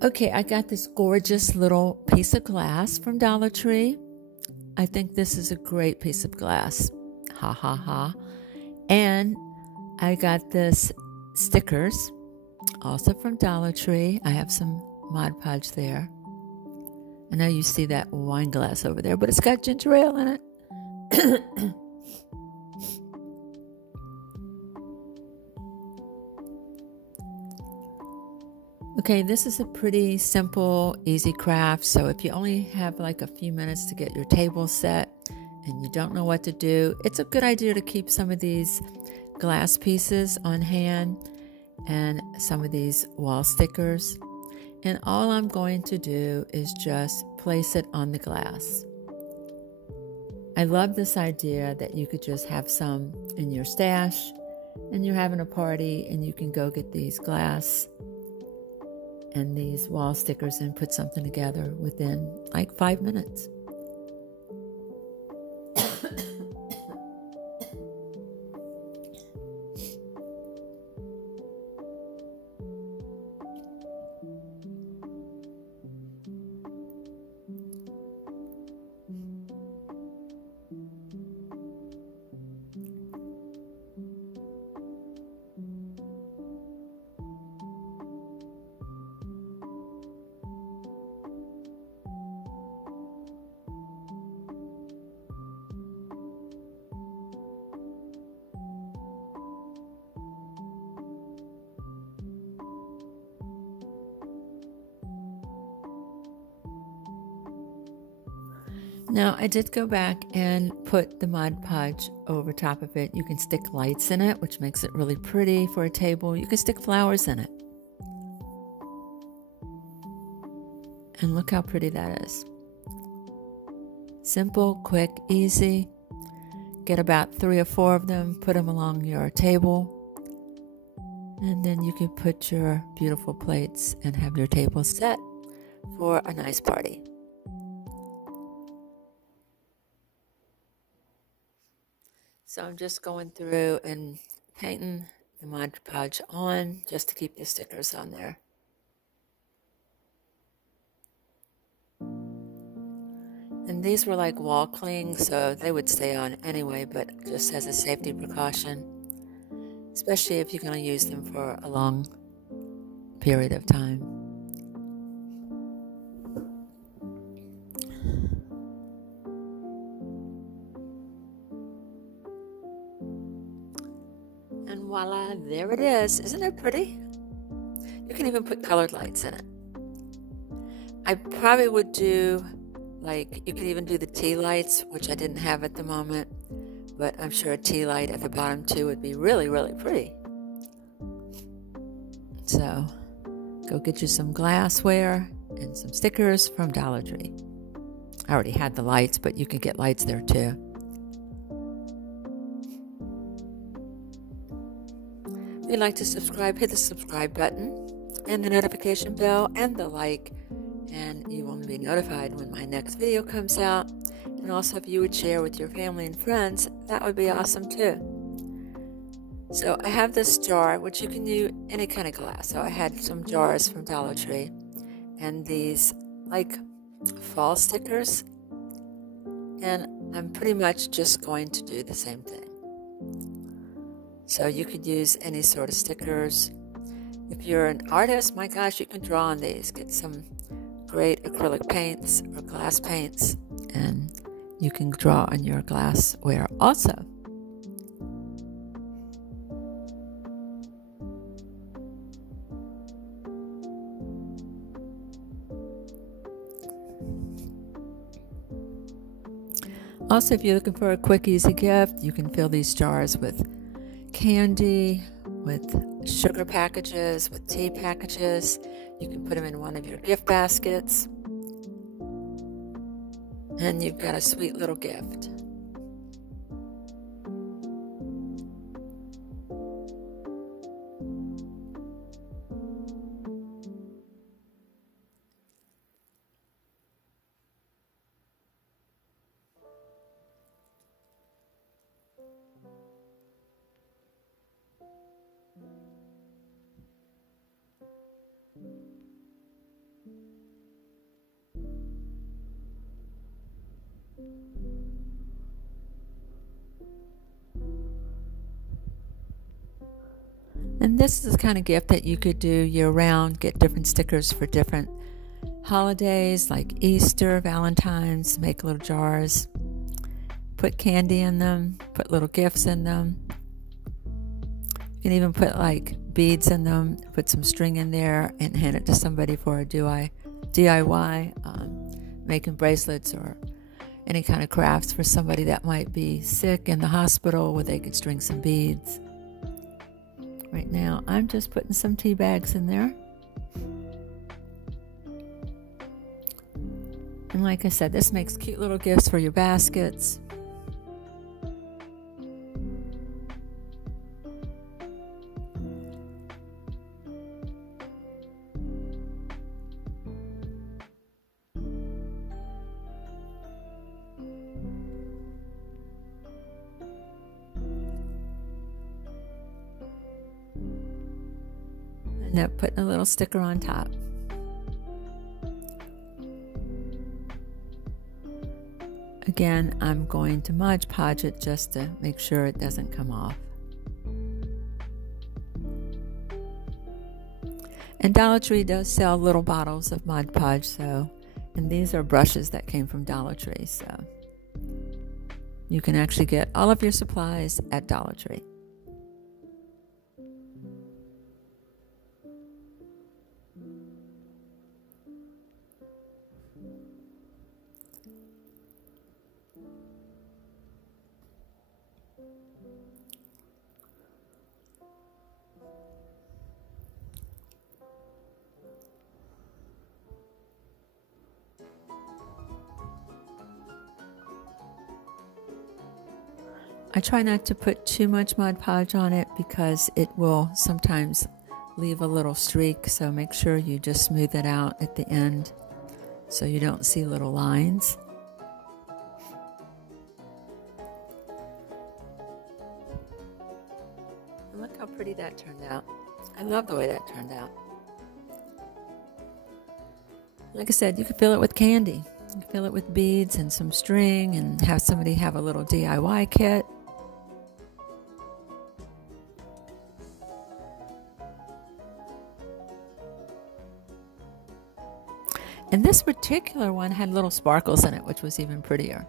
Okay, I got this gorgeous little piece of glass from Dollar Tree. I think this is a great piece of glass. Ha ha ha. And I got this stickers, also from Dollar Tree. I have some Mod Podge there. I know you see that wine glass over there, but it's got ginger ale in it. Okay, this is a pretty simple, easy craft. So if you only have like a few minutes to get your table set and you don't know what to do, it's a good idea to keep some of these glass pieces on hand and some of these wall stickers. And all I'm going to do is just place it on the glass. I love this idea that you could just have some in your stash and you're having a party and you can go get these glass and these wall stickers and put something together within like 5 minutes. Now, I did go back and put the Mod Podge over top of it. You can stick lights in it, which makes it really pretty for a table. You can stick flowers in it. And look how pretty that is. Simple, quick, easy. Get about 3 or 4 of them, put them along your table. And then you can put your beautiful plates and have your table set for a nice party. So I'm just going through and painting the Mod Podge on just to keep the stickers on there. And these were like wall clings, so they would stay on anyway, but just as a safety precaution, especially if you're going to use them for a long period of time. And voila, there it is. Isn't it pretty? You can even put colored lights in it. I probably would do, like, you could even do the tea lights, which I didn't have at the moment, but I'm sure a tea light at the bottom too would be really, really pretty. So, go get you some glassware and some stickers from Dollar Tree. I already had the lights, but you can get lights there too. If you'd like to subscribe, hit the subscribe button and the notification bell and the like, and you will be notified when my next video comes out. And also, if you would share with your family and friends, that would be awesome too. So I have this jar, which you can use any kind of glass. So I had some jars from Dollar Tree and these like fall stickers, and I'm pretty much just going to do the same thing. So you could use any sort of stickers. If you're an artist, my gosh, you can draw on these. Get some great acrylic paints or glass paints, and you can draw on your glassware also. Also, if you're looking for a quick, easy gift, you can fill these jars with candy, with sugar packages, with tea packages. You can put them in one of your gift baskets, and you've got a sweet little gift. And this is the kind of gift that you could do year-round, get different stickers for different holidays like Easter, Valentine's, make little jars, put candy in them, put little gifts in them. You can even put like beads in them, put some string in there and hand it to somebody for a DIY, making bracelets or any kind of crafts for somebody that might be sick in the hospital where they could string some beads. Right now, I'm just putting some tea bags in there. And like I said, this makes cute little gifts for your baskets. And now putting a little sticker on top. Again, I'm going to Mod Podge it just to make sure it doesn't come off. And Dollar Tree does sell little bottles of Mod Podge, and these are brushes that came from Dollar Tree, so you can actually get all of your supplies at Dollar Tree. I try not to put too much Mod Podge on it because it will sometimes leave a little streak, so make sure you just smooth it out at the end so you don't see little lines. And look how pretty that turned out. I love the way that turned out. Like I said, you could fill it with candy. You can fill it with beads and some string and have somebody have a little DIY kit. And this particular one had little sparkles in it, which was even prettier.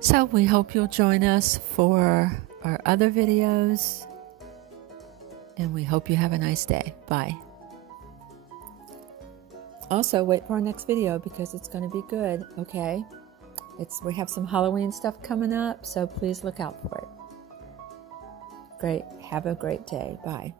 So we hope you'll join us for our other videos, and we hope you have a nice day. Bye. Also, wait for our next video because it's going to be good, okay? We have some Halloween stuff coming up, so please look out for it. Great. Have a great day. Bye.